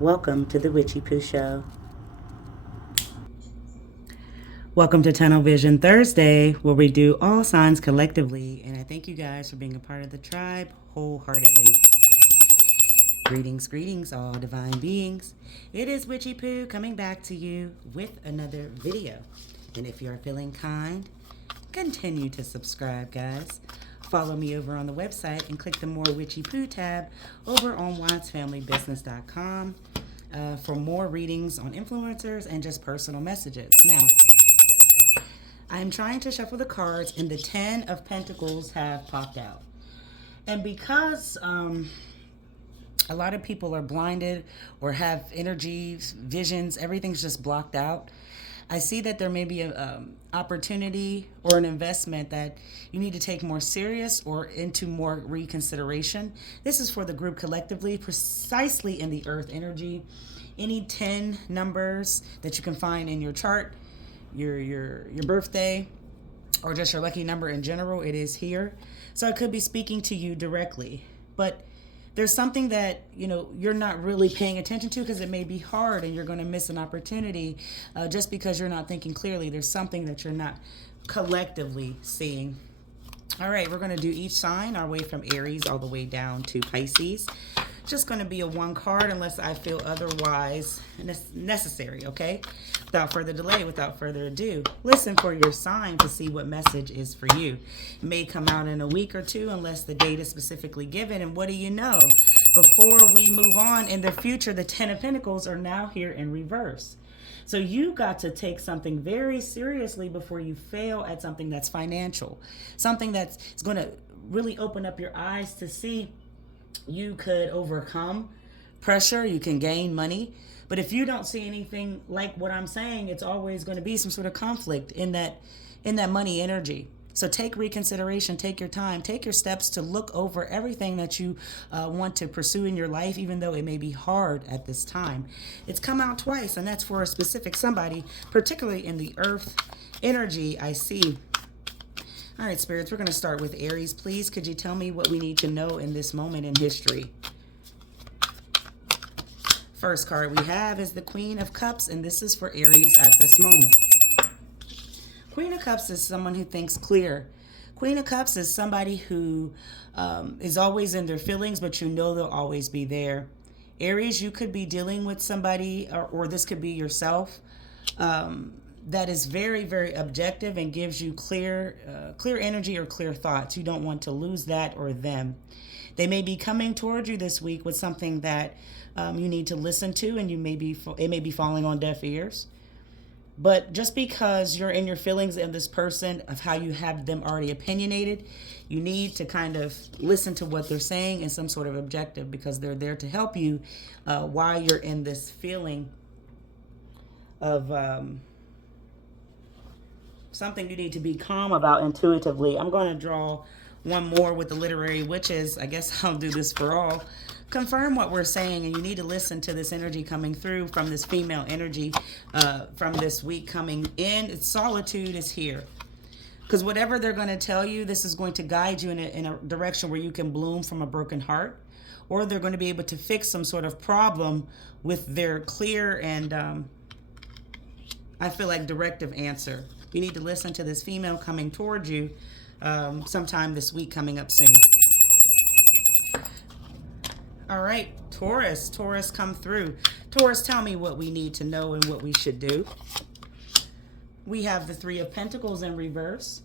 Welcome to the WitchyPoo Show. Welcome to Tunnel Vision Thursday, where we do all signs collectively. And I thank you guys for being a part of the tribe wholeheartedly. Greetings, all divine beings. It is WitchyPoo coming back to you with another video. And if you're feeling kind, continue to subscribe, guys. Follow me over on the website and click the More WitchyPoo tab over on WinesFamilyBusiness.com for more readings on influencers and just personal messages. Now, I'm trying to shuffle the cards and the 10 of Pentacles have popped out. And because a lot of people are blinded or have energies, visions, everything's just blocked out, I see that there may be an opportunity or an investment that you need to take more serious or into more reconsideration. This is for the group collectively, precisely in the earth energy. Any 10 numbers that you can find in your chart, your birthday, or just your lucky number in general, it is here. So I could be speaking to you directly, but there's something that, you're not really paying attention to because it may be hard and you're going to miss an opportunity just because you're not thinking clearly. There's something that you're not collectively seeing. All right, we're going to do each sign our way from Aries all the way down to Pisces. Just going to be a one card unless I feel otherwise necessary, okay? Without further delay, without further ado, listen for your sign to see what message is for you. It may come out in a week or two unless the date is specifically given. And what do you know? Before we move on in the future, the 10 of Pentacles are now here in reverse. So you got to take something very seriously before you fail at something that's financial. Something that's going to really open up your eyes to see you could overcome pressure, you can gain money. But if you don't see anything like what I'm saying, it's always going to be some sort of conflict in that money energy. So take reconsideration, take your time, take your steps to look over everything that you want to pursue in your life, even though it may be hard at this time. It's come out twice, and that's for a specific somebody, particularly in the earth energy I see. All right, spirits, we're going to start with Aries. Please, could you tell me what we need to know in this moment in history? First card we have is the Queen of Cups, and this is for Aries at this moment. Queen of Cups is someone who thinks clear. Queen of Cups is somebody who is always in their feelings, but they'll always be there. Aries, you could be dealing with somebody, or this could be yourself, that is very, very objective and gives you clear energy or clear thoughts. You don't want to lose that or them. They may be coming toward you this week with something that you need to listen to, and it may be falling on deaf ears. But just because you're in your feelings of this person, of how you have them already opinionated, you need to kind of listen to what they're saying in some sort of objective, because they're there to help you while you're in this feeling of something you need to be calm about intuitively. I'm going to draw one more with the literary witches. I guess I'll do this for all. Confirm what we're saying, and you need to listen to this energy coming through from this female energy from this week coming in. Solitude is here. Because whatever they're going to tell you, this is going to guide you in a direction where you can bloom from a broken heart, or they're going to be able to fix some sort of problem with their clear and I feel like directive answer. You need to listen to this female coming towards you sometime this week coming up soon. All right, Taurus. Taurus, come through. Taurus, tell me what we need to know and what we should do. We have the Three of Pentacles in reverse.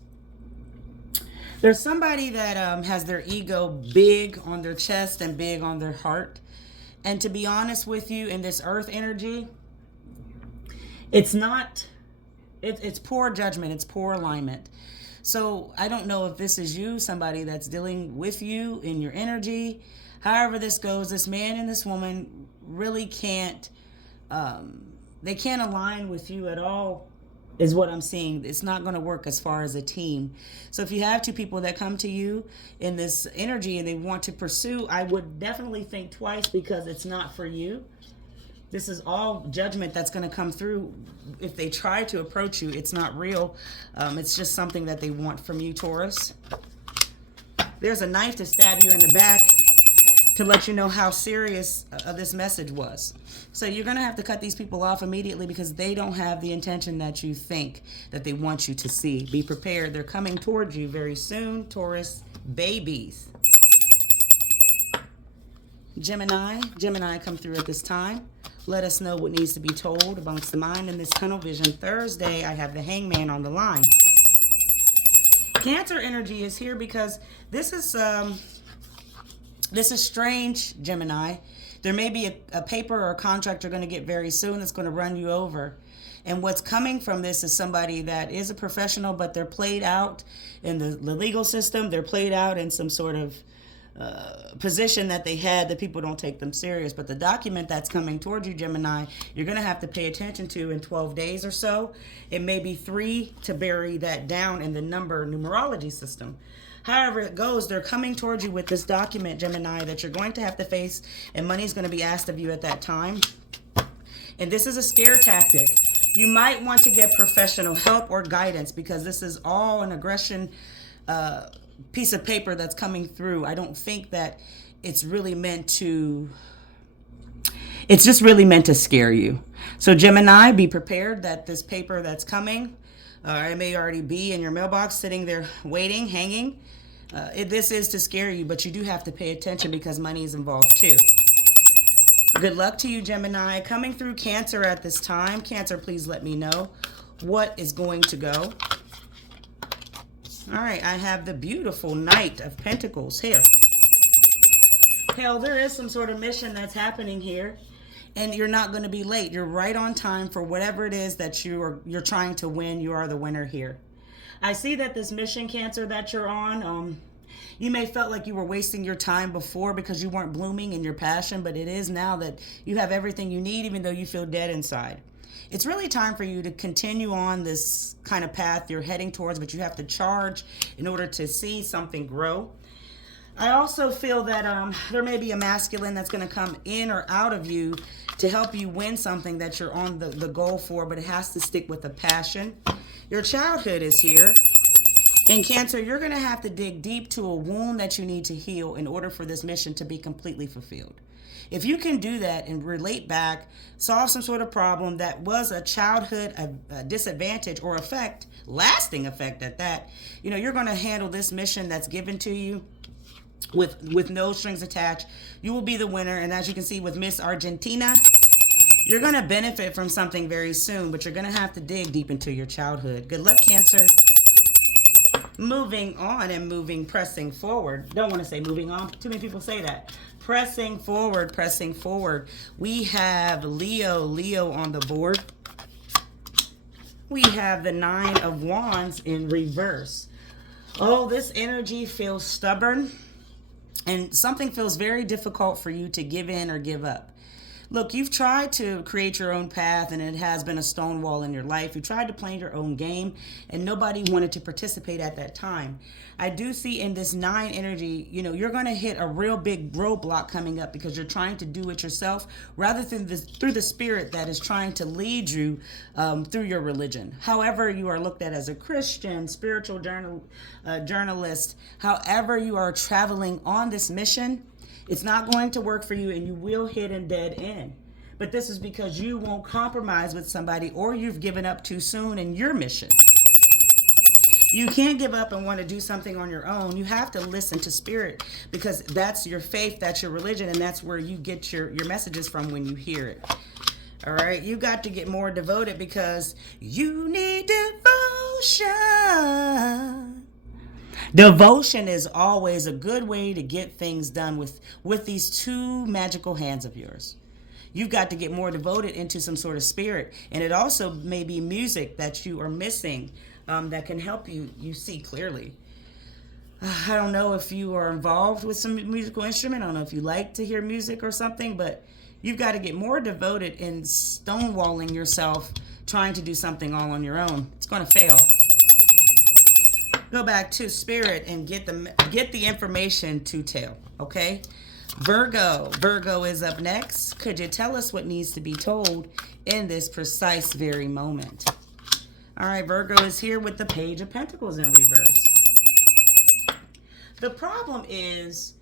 There's somebody that has their ego big on their chest and big on their heart. And to be honest with you, in this earth energy, it's poor judgment. It's poor alignment. So I don't know if this is you, somebody that's dealing with you in your energy. However this goes, this man and this woman really can't, they can't align with you at all, is what I'm seeing. It's not going to work as far as a team. So if you have two people that come to you in this energy and they want to pursue, I would definitely think twice, because it's not for you. This is all judgment that's going to come through. If they try to approach you, it's not real. It's just something that they want from you, Taurus. There's a knife to stab you in the back. to let you know how serious this message was. So you're going to have to cut these people off immediately because they don't have the intention that you think that they want you to see. Be prepared. They're coming towards you very soon, Taurus babies. Gemini come through at this time. Let us know what needs to be told amongst the mind in this tunnel vision Thursday. I have the Hangman on the line. Cancer energy is here because this is strange, Gemini. There may be a paper or a contract you're going to get very soon that's going to run you over. And what's coming from this is somebody that is a professional, but they're played out in the legal system. They're played out in some sort of position that they had that people don't take them serious. But the document that's coming towards you, Gemini, you're going to have to pay attention to in 12 days or so. It may be 3 to bury that down in the numerology system. However it goes, they're coming towards you with this document, Gemini, that you're going to have to face, and money is going to be asked of you at that time. And this is a scare tactic. You might want to get professional help or guidance because this is all an aggression piece of paper that's coming through. I don't think that it's really meant to... It's just really meant to scare you. So Gemini, be prepared that this paper that's coming, it may already be in your mailbox, sitting there waiting, hanging. This is to scare you, but you do have to pay attention because money is involved too. Good luck to you, Gemini. Coming through Cancer at this time. Cancer, please let me know what is going to go. All right, I have the beautiful Knight of Pentacles here. Hell, there is some sort of mission that's happening here, and you're not going to be late. You're right on time for whatever it is that you're trying to win. You are the winner here. I see that this mission, Cancer, that you're on, you may felt like you were wasting your time before because you weren't blooming in your passion, but it is now that you have everything you need, even though you feel dead inside. It's really time for you to continue on this kind of path you're heading towards, but you have to charge in order to see something grow. I also feel that there may be a masculine that's going to come in or out of you to help you win something that you're on the goal for, but it has to stick with a passion. Your childhood is here. In Cancer, you're going to have to dig deep to a wound that you need to heal in order for this mission to be completely fulfilled. If you can do that and relate back, solve some sort of problem that was a childhood disadvantage or effect, lasting effect at that, you're going to handle this mission that's given to you with no strings attached. You will be the winner. And as you can see with Miss Argentina, you're going to benefit from something very soon, but you're going to have to dig deep into your childhood. Good luck, Cancer. Moving on and pressing forward. Don't want to say moving on. Too many people say that. Pressing forward, pressing forward. We have Leo on the board. We have the 9 of Wands in reverse. Oh, this energy feels stubborn, and something feels very difficult for you to give in or give up. Look, you've tried to create your own path, and it has been a stone wall in your life. You tried to play your own game, and nobody wanted to participate at that time. I do see in this 9 energy, you're going to hit a real big roadblock coming up because you're trying to do it yourself rather than through the spirit that is trying to lead you through your religion. However, you are looked at as a Christian, spiritual journalist. However, you are traveling on this mission, it's not going to work for you, and you will hit a dead end. But this is because you won't compromise with somebody, or you've given up too soon in your mission. You can't give up and want to do something on your own. You have to listen to spirit because that's your faith, that's your religion, and that's where you get your messages from when you hear it. All right, you got to get more devoted because you need devotion. Devotion is always a good way to get things done with these 2 magical hands of yours. You've got to get more devoted into some sort of spirit. And it also may be music that you are missing that can help you see clearly. I don't know if you are involved with some musical instrument. I don't know if you like to hear music or something, but you've got to get more devoted in stonewalling yourself, trying to do something all on your own. It's going to fail. Go back to spirit and get the information to tell, okay? Virgo is up next. Could you tell us what needs to be told in this precise very moment? All right, Virgo is here with the Page of Pentacles in reverse. The problem is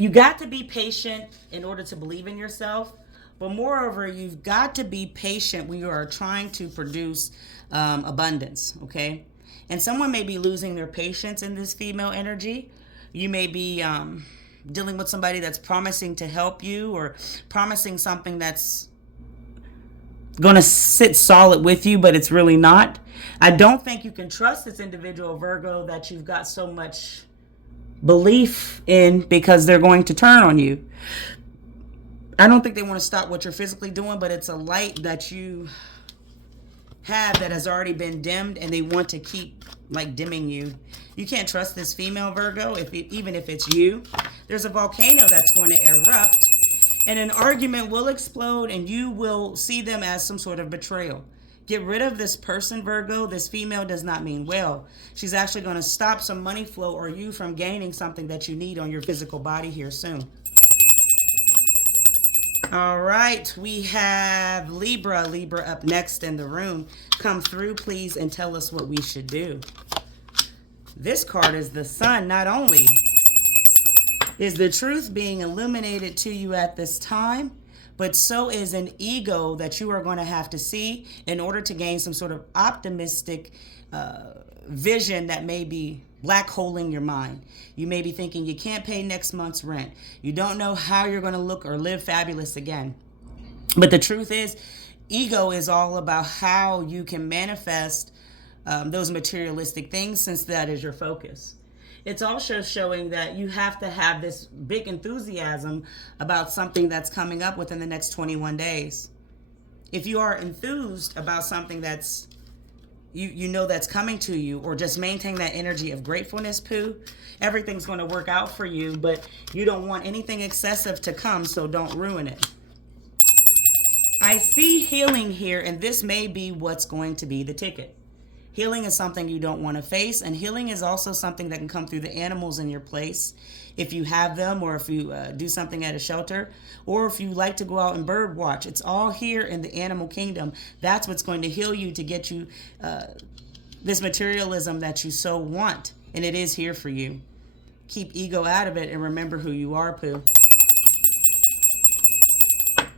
You got to be patient in order to believe in yourself. But moreover, you've got to be patient when you are trying to produce abundance, okay? And someone may be losing their patience in this female energy. You may be dealing with somebody that's promising to help you or promising something that's going to sit solid with you, but it's really not. I don't think you can trust this individual, Virgo, that you've got so much belief in, because they're going to turn on you. I don't think they want to stop what you're physically doing, but it's a light that you have that has already been dimmed, and they want to keep like dimming you. You can't trust this female, Virgo, even if it's you. There's a volcano that's going to erupt, and an argument will explode, and you will see them as some sort of betrayal. Get rid of this person, Virgo. This female does not mean well. She's actually going to stop some money flow or you from gaining something that you need on your physical body here soon. All right, we have Libra. Libra up next in the room. Come through, please, and tell us what we should do. This card is the Sun. Not only is the truth being illuminated to you at this time, but so is an ego that you are going to have to see in order to gain some sort of optimistic vision that may be black holing your mind. You may be thinking you can't pay next month's rent. You don't know how you're going to look or live fabulous again. But the truth is, ego is all about how you can manifest those materialistic things, since that is your focus. It's also showing that you have to have this big enthusiasm about something that's coming up within the next 21 days. If you are enthused about something that's you know that's coming to you, or just maintain that energy of gratefulness, Pooh, everything's going to work out for you, but you don't want anything excessive to come, so don't ruin it. I see healing here, and this may be what's going to be the ticket. Healing is something you don't want to face, and healing is also something that can come through the animals in your place, if you have them, or if you do something at a shelter, or if you like to go out and bird watch. It's all here in the animal kingdom. That's what's going to heal you, to get you this materialism that you so want, and it is here for you. Keep ego out of it and remember who you are, Pooh.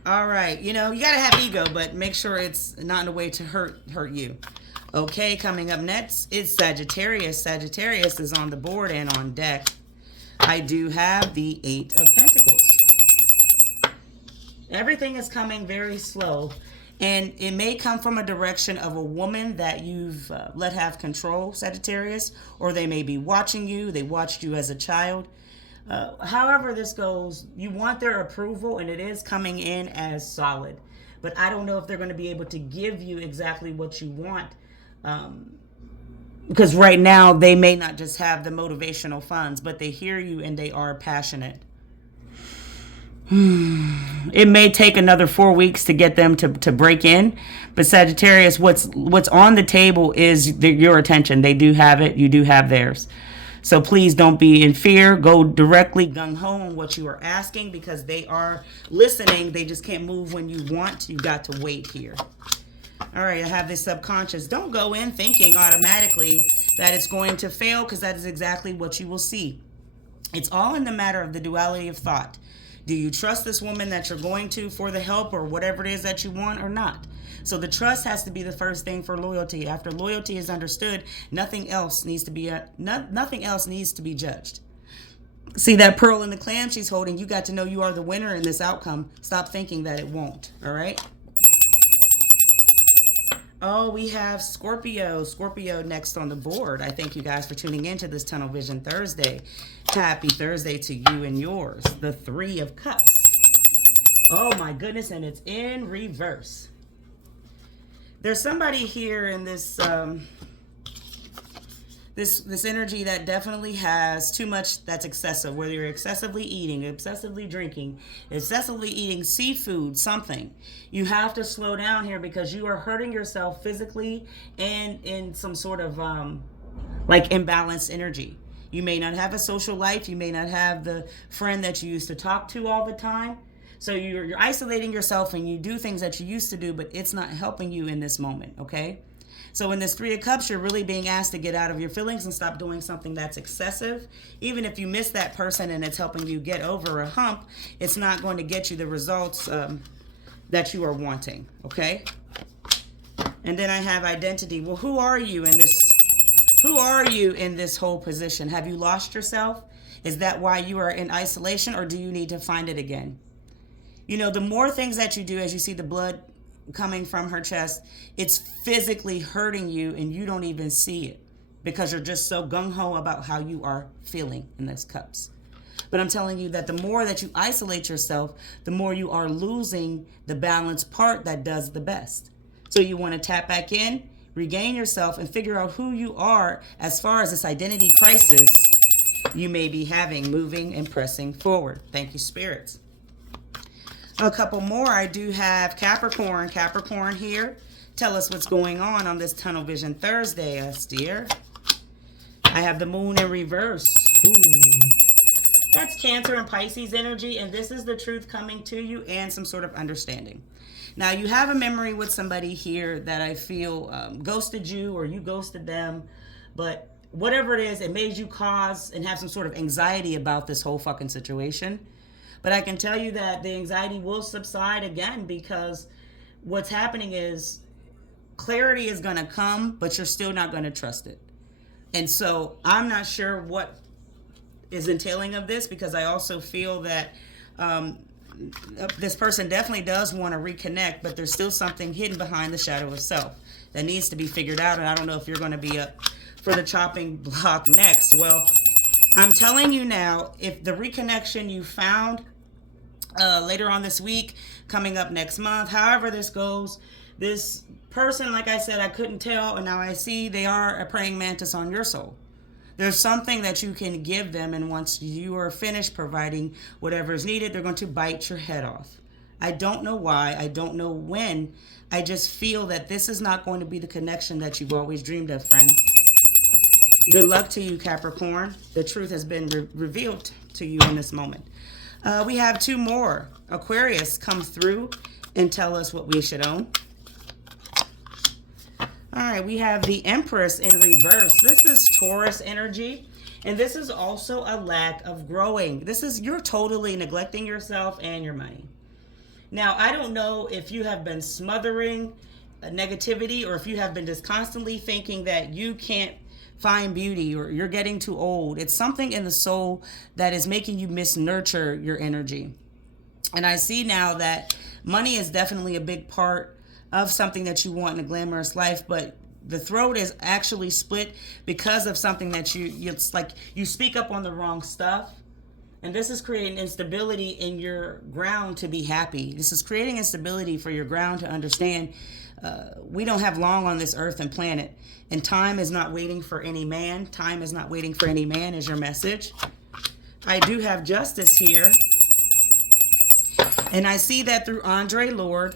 All right, you know, you got to have ego, but make sure it's not in a way to hurt you. Okay, coming up next is Sagittarius. Sagittarius is on the board and on deck. I do have the 8 of Pentacles. Everything is coming very slow, and it may come from a direction of a woman that you've let have control, Sagittarius, or they may be watching you. They watched you as a child. However this goes, you want their approval, and it is coming in as solid. But I don't know if they're going to be able to give you exactly what you want. Because right now they may not just have the motivational funds, but they hear you and they are passionate. It may take another 4 weeks to get them to break in, but Sagittarius, what's on the table is your attention. They do have it. You do have theirs. So please don't be in fear. Go directly gung-ho on what you are asking, because they are listening. They just can't move when you want. You got to wait here. All right, I have this subconscious. Don't go in thinking automatically that it's going to fail, because that is exactly what you will see. It's all in the matter of the duality of thought. Do you trust this woman that you're going to for the help or whatever it is that you want, or not? So the trust has to be the first thing for loyalty. After loyalty is understood, nothing else needs to be judged. See that pearl in the clam she's holding? You got to know you are the winner in this outcome. Stop thinking that it won't. All right. Oh, we have Scorpio. Scorpio next on the board. I thank you guys for tuning in to this Tunnel Vision Thursday. Happy Thursday to you and yours. The 3 of Cups. Oh my goodness, and it's in reverse. There's somebody here in this this energy that definitely has too much that's excessive, whether you're excessively eating, excessively drinking, excessively eating seafood, something. You have to slow down here, because you are hurting yourself physically and in some sort of like imbalanced energy. You may not have a social life. You may not have the friend that you used to talk to all the time. So you're isolating yourself, and you do things that you used to do, but it's not helping you in this moment, okay? So in this Three of Cups, you're really being asked to get out of your feelings and stop doing something that's excessive. Even if you miss that person and it's helping you get over a hump, it's not going to get you the results that you are wanting, okay? And then I have identity. Well, who are you in this? Who are you in this whole position? Have you lost yourself? Is that why you are in isolation, or do you need to find it again? You know, the more things that you do, as you see the blood coming from her chest, it's physically hurting you and you don't even see it because you're just so gung-ho about how you are feeling in those cups. But I'm telling you that the more that you isolate yourself, the more you are losing the balanced part that does the best. So you want to tap back in, regain yourself, and figure out who you are as far as this identity crisis you may be having, moving and pressing forward. Thank you, spirits. A couple more. I do have Capricorn. Capricorn here. Tell us what's going on this Tunnel Vision Thursday, us dear. I have the Moon in reverse. Ooh. That's Cancer and Pisces energy, and this is the truth coming to you and some sort of understanding. Now, you have a memory with somebody here that I feel ghosted you or you ghosted them, but whatever it is, it made you cause and have some sort of anxiety about this whole fucking situation. But I can tell you that the anxiety will subside again, because what's happening is clarity is going to come, but you're still not going to trust it. And so I'm not sure what is entailing of this, because I also feel that this person definitely does want to reconnect, but there's still something hidden behind the shadow of self that needs to be figured out. And I don't know if you're going to be up for the chopping block next. Well, I'm telling you now, if the reconnection you found later on this week, coming up next month, however this goes, this person, like I said, I couldn't tell, and now I see they are a praying mantis on your soul. There's something that you can give them, and once you are finished providing whatever is needed, they're going to bite your head off. I don't know why. I don't know when. I just feel that this is not going to be the connection that you've always dreamed of, friend. Good luck to you, Capricorn. The truth has been revealed to you in this moment. We have two more. Aquarius, come through and tell us what we should own. All right, we have the Empress in reverse. This is Taurus energy, and this is also a lack of growing. This is, you're totally neglecting yourself and your money. Now, I don't know if you have been smothering negativity, or if you have been just constantly thinking that you can't find beauty, or you're getting too old. It's something in the soul that is making you misnurture your energy. And I see now that money is definitely a big part of something that you want in a glamorous life, but the throat is actually split because of something that it's like you speak up on the wrong stuff. And this is creating instability in your ground to be happy. This is creating instability for your ground to understand we don't have long on this earth and planet, and time is not waiting for any man. Time is not waiting for any man is your message. I do have Justice here, and I see that through Andre Lord.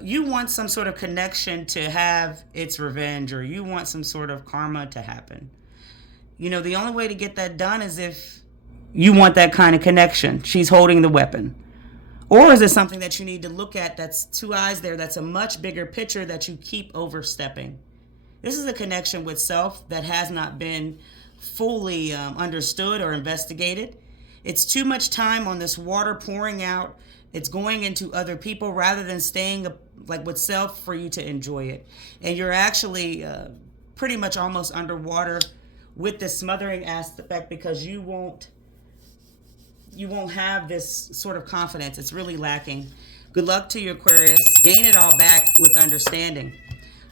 You want some sort of connection to have its revenge, or you want some sort of karma to happen. You know, the only way to get that done is if you want that kind of connection. She's holding the weapon. Or is it something that you need to look at that's two eyes there, that's a much bigger picture that you keep overstepping? This is a connection with self that has not been fully understood or investigated. It's too much time on this water pouring out. It's going into other people rather than staying like with self for you to enjoy it. And you're actually pretty much almost underwater with this smothering aspect, because you won't have this sort of confidence. It's really lacking. Good luck to you, Aquarius. Gain it all back with understanding.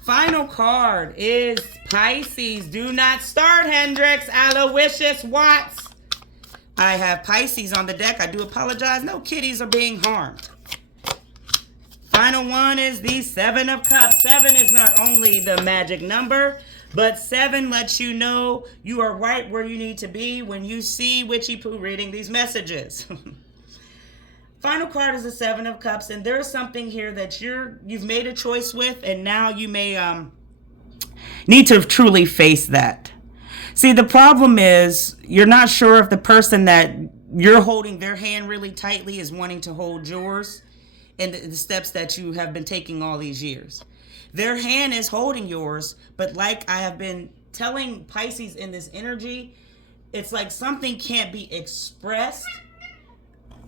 Final card is Pisces. Do not start, Hendrix, Aloysius Watts. I have Pisces on the deck. I do apologize. No kitties are being harmed. Final one is the Seven of Cups. 7 is not only the magic number, but 7 lets you know you are right where you need to be when you see WitchyPoo reading these messages. Final card is the 7 of Cups, and there's something here that you've made a choice with, and now you may need to truly face that. See, the problem is you're not sure if the person that you're holding their hand really tightly is wanting to hold yours, and the steps that you have been taking all these years. Their hand is holding yours, but like I have been telling Pisces in this energy, it's like something can't be expressed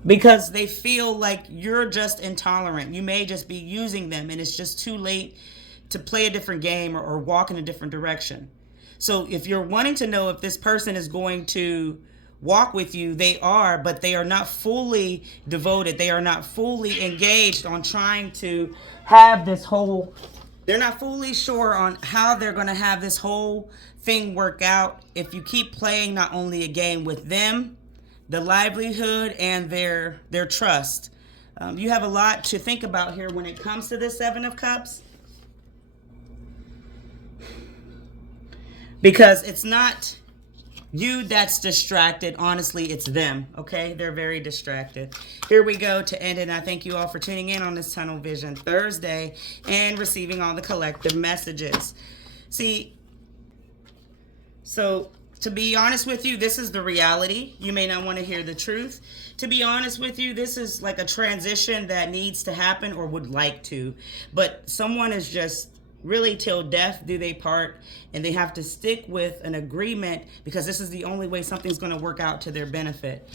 because they feel like you're just intolerant. You may just be using them and it's just too late to play a different game or walk in a different direction. So if you're wanting to know if this person is going to walk with you, they are, but they are not fully devoted. They are not fully engaged on trying to have this whole, they're not fully sure on how they're going to have this whole thing work out if you keep playing not only a game with them, the livelihood, and their trust. You have a lot to think about here when it comes to the Seven of Cups. Because it's not you that's distracted. Honestly, it's them, okay? They're very distracted. Here we go to end it. I thank you all for tuning in on this Tunnel Vision Thursday and receiving all the collective messages. See, so to be honest with you, this is the reality. You may not want to hear the truth. To be honest with you, this is like a transition that needs to happen or would like to. But someone is just really till death do they part, and they have to stick with an agreement because this is the only way something's going to work out to their benefit.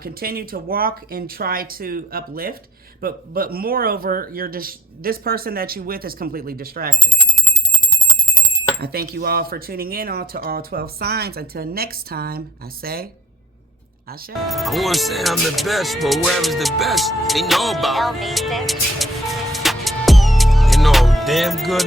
Continue to walk and try to uplift, but moreover, this person that you're with is completely distracted. I thank you all for tuning in to all 12 signs. Until next time, I say, Ashe. I want to say I'm the best, but whoever's the best, they know about me. You know, damn good.